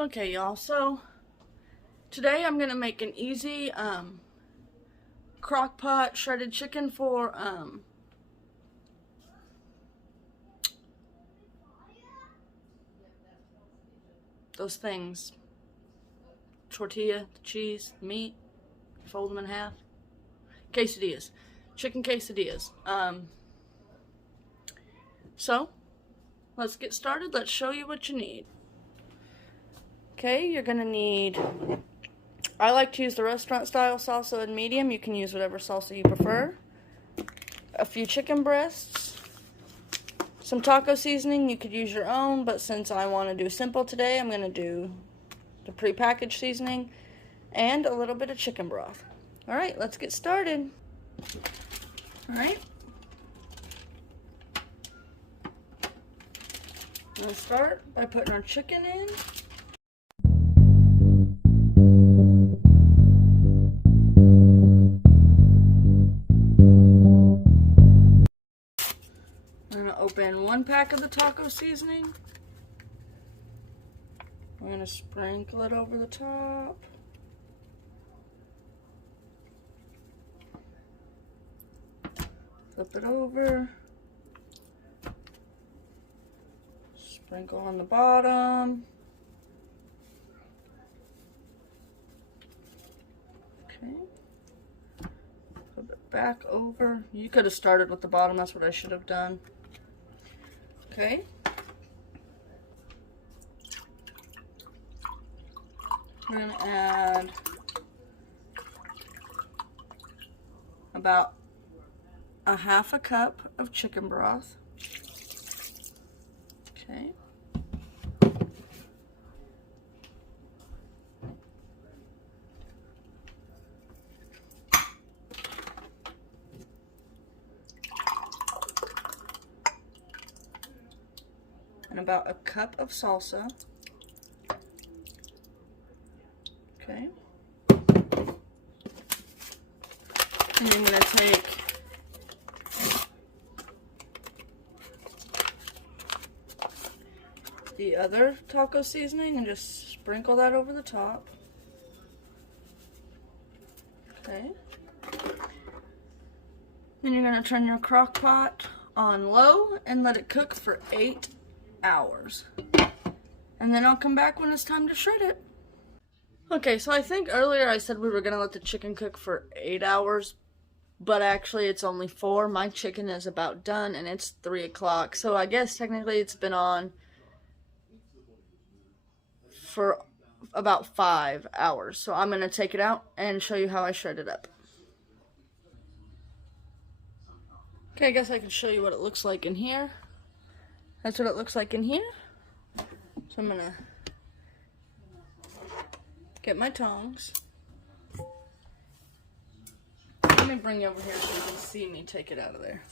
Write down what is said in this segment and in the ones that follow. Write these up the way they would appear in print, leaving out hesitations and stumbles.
Okay, y'all, so today I'm gonna make an easy crock pot shredded chicken for those things. Tortilla, the cheese, the meat, fold them in half. Quesadillas. Chicken quesadillas. So let's get started. Let's show you what you need. Okay, you're gonna need, I like to use the restaurant style salsa in medium. You can use whatever salsa you prefer. A few chicken breasts. Some taco seasoning. You could use your own, but since I want to do simple today, I'm going to do the prepackaged seasoning and a little bit of chicken broth. Alright, let's get started. Alright. Let's start by putting our chicken in. I'm going to open 1 pack of the taco seasoning. I'm going to sprinkle it over the top. Flip it over. Sprinkle on the bottom. Okay. Flip it back over. You could have started with the bottom. That's what I should have done. Okay. We're going to add about a half a cup of chicken broth. Okay. And about a cup of salsa. Okay. And I'm going to take the other taco seasoning and just sprinkle that over the top. Okay. Then you're going to turn your crock pot on low and let it cook for 8 hours. And then I'll come back when it's time to shred it. Okay, so I think earlier I said we were going to let the chicken cook for 8 hours, but actually it's only 4. My chicken is about done and it's 3 o'clock, so I guess technically it's been on for about 5 hours. So I'm going to take it out and show you how I shred it up. Okay, I guess I can show you what it looks like in here. That's what it looks like in here. So I'm going to get my tongs. Let me bring you over here so you can see me take it out of there.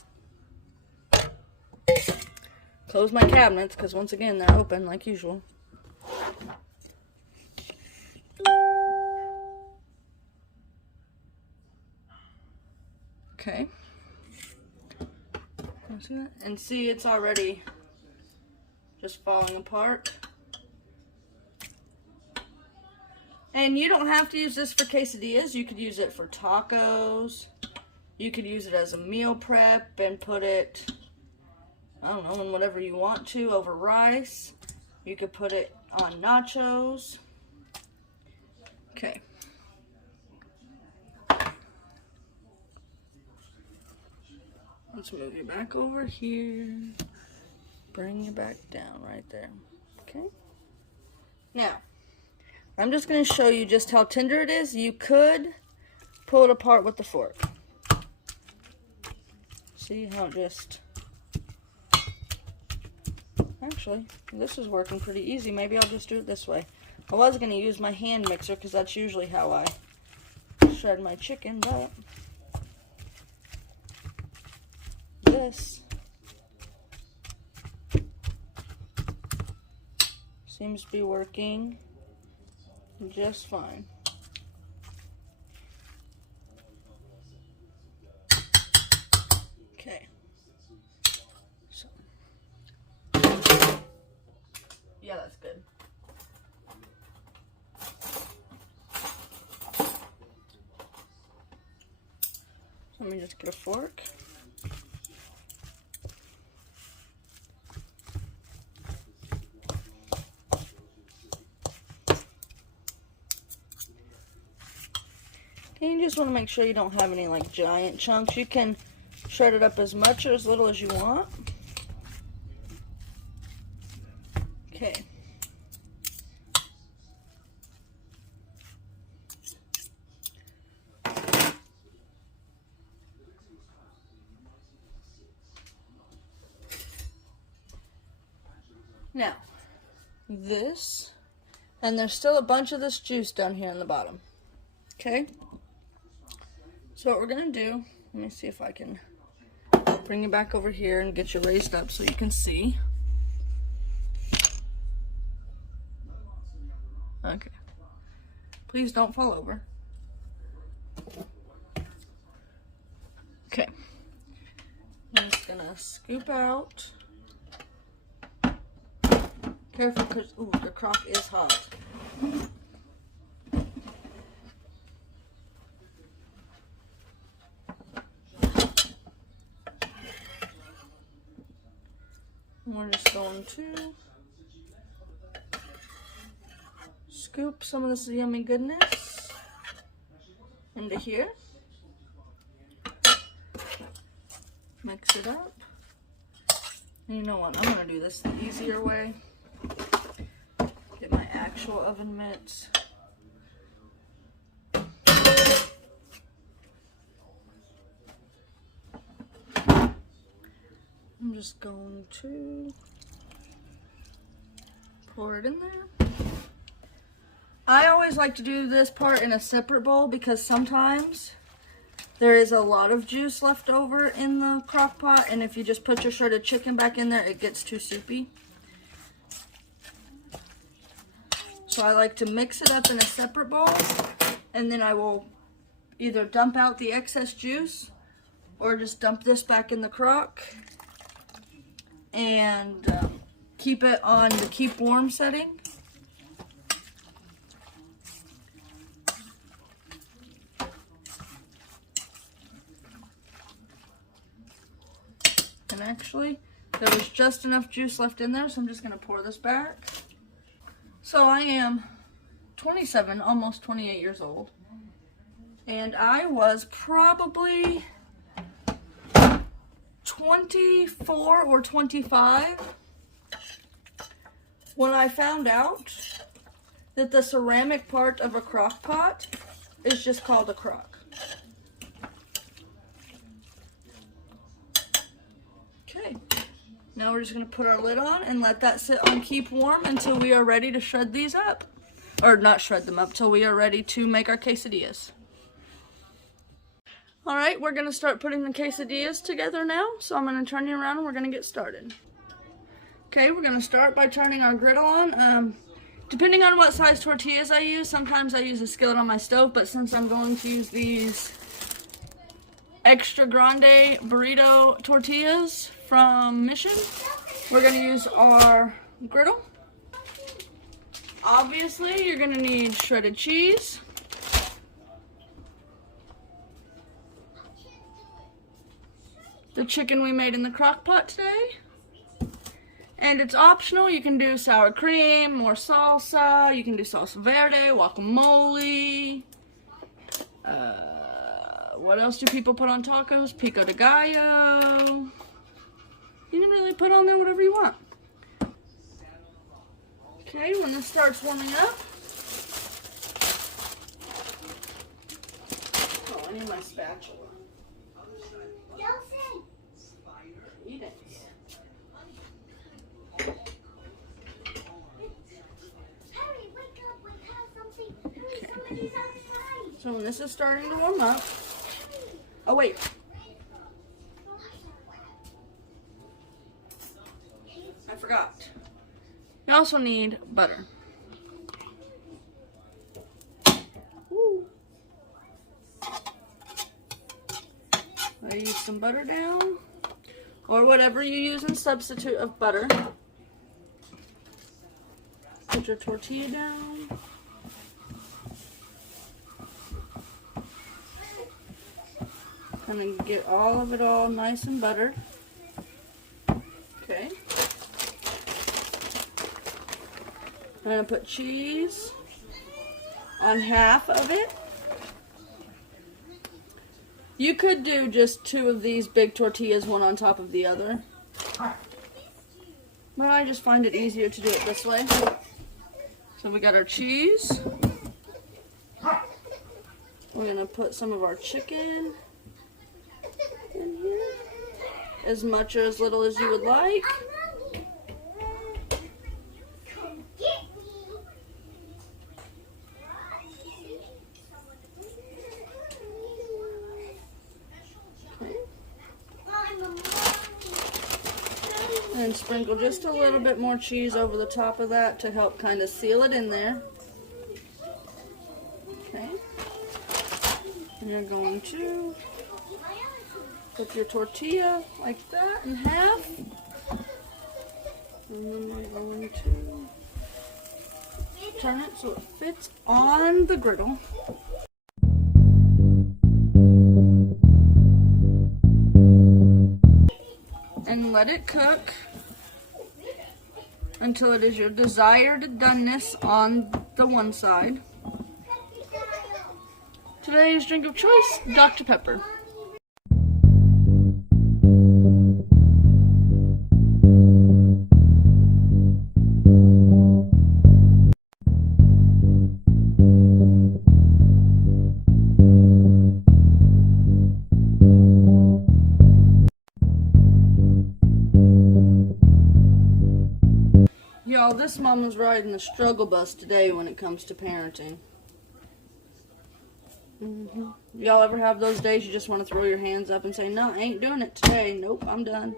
Close my cabinets because once again they're open like usual. Okay. See that? And see, it's already just falling apart. And you don't have to use this for quesadillas. You could use it for tacos. You could use it as a meal prep and put it, I don't know, in whatever you want to, over rice. You could put it on nachos. Okay. Let's move you back over here. Bring you back down right there. Okay. Now, I'm just going to show you just how tender it is. You could pull it apart with the fork. See how it just... Actually, this is working pretty easy. Maybe I'll just do it this way. I was going to use my hand mixer because that's usually how I shred my chicken, but this seems to be working just fine. Okay. So, yeah, that's good. Let me just get a fork. And you just want to make sure you don't have any like giant chunks. You can shred it up as much or as little as you want. Okay. Now, this, and there's still a bunch of this juice down here in the bottom. Okay? So what we're going to do, let me see if I can bring you back over here and get you raised up so you can see. Okay. Please don't fall over. Okay. I'm just going to scoop out. Careful, because, ooh, the crock is hot. We're just going to scoop some of this yummy goodness into here. Mix it up. And you know what? I'm going to do this the easier way. Get my actual oven mitts. I'm just going to pour it in there. I always like to do this part in a separate bowl because sometimes there is a lot of juice left over in the crock pot, and if you just put your shredded chicken back in there, it gets too soupy. So I like to mix it up in a separate bowl, and then I will either dump out the excess juice or just dump this back in the crock and keep it on the keep warm setting. And actually, there was just enough juice left in there, so I'm just going to pour this back. So I am 27, almost 28 years old, and I was probably 24 or 25 when I found out that the ceramic part of a crock pot is just called a crock. Okay, now we're just going to put our lid on and let that sit on keep warm until we are ready to shred these up. Or not shred them up, till we are ready to make our quesadillas. Alright, we're going to start putting the quesadillas together now. So I'm going to turn you around and we're going to get started. Okay, we're going to start by turning our griddle on. Depending on what size tortillas I use, sometimes I use a skillet on my stove, but since I'm going to use these extra grande burrito tortillas from Mission, we're going to use our griddle. Obviously, you're going to need shredded cheese, the chicken we made in the crock pot today, and it's optional. You can do sour cream, more salsa, you can do salsa verde, guacamole, what else do people put on tacos? Pico de gallo. You can really put on there whatever you want. Okay, when this starts warming up, oh, I need my spatula. Eat it. Okay. So when this is starting to warm up, oh wait. I forgot. You also need butter. Ooh. I use some butter down, or whatever you use in substitute of butter. Put your tortilla down. And then get all of it all nice and buttered. Okay. I'm going to put cheese on half of it. You could do just 2 of these big tortillas, one on top of the other. But I just find it easier to do it this way. So we got our cheese. We're going to put some of our chicken in here. As much or as little as you would like. And sprinkle just a little bit more cheese over the top of that to help kind of seal it in there. Okay. And you're going to put your tortilla like that in half. And then we're going to turn it so it fits on the griddle. And let it cook until it is your desired doneness on the one side. Today's drink of choice, Dr. Pepper. Y'all, this mama's riding the struggle bus today when it comes to parenting. Y'all ever have those days you just want to throw your hands up and say, no, I ain't doing it today. Nope, I'm done.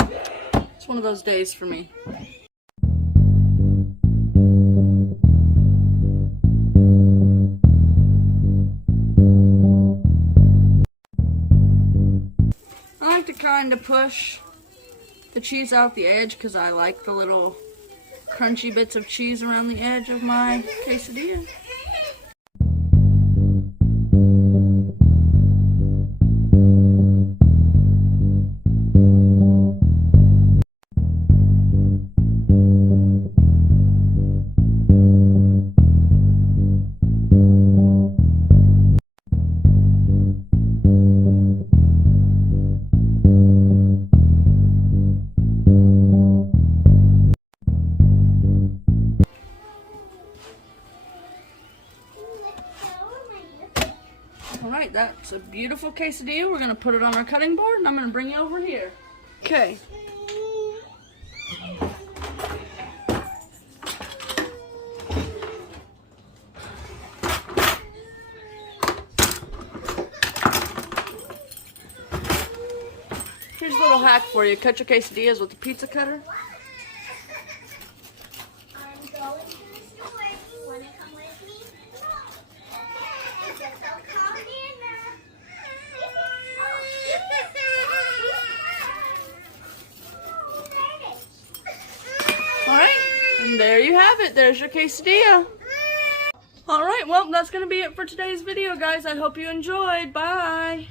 It's one of those days for me. I like to kind of push the cheese out the edge because I like the little crunchy bits of cheese around the edge of my quesadilla. Alright, that's a beautiful quesadilla. We're going to put it on our cutting board and I'm going to bring you over here. Okay. Here's a little hack for you. Cut your quesadillas with a pizza cutter. Alright, and there you have it. There's your quesadilla. Alright, well, that's going to be it for today's video, guys. I hope you enjoyed. Bye.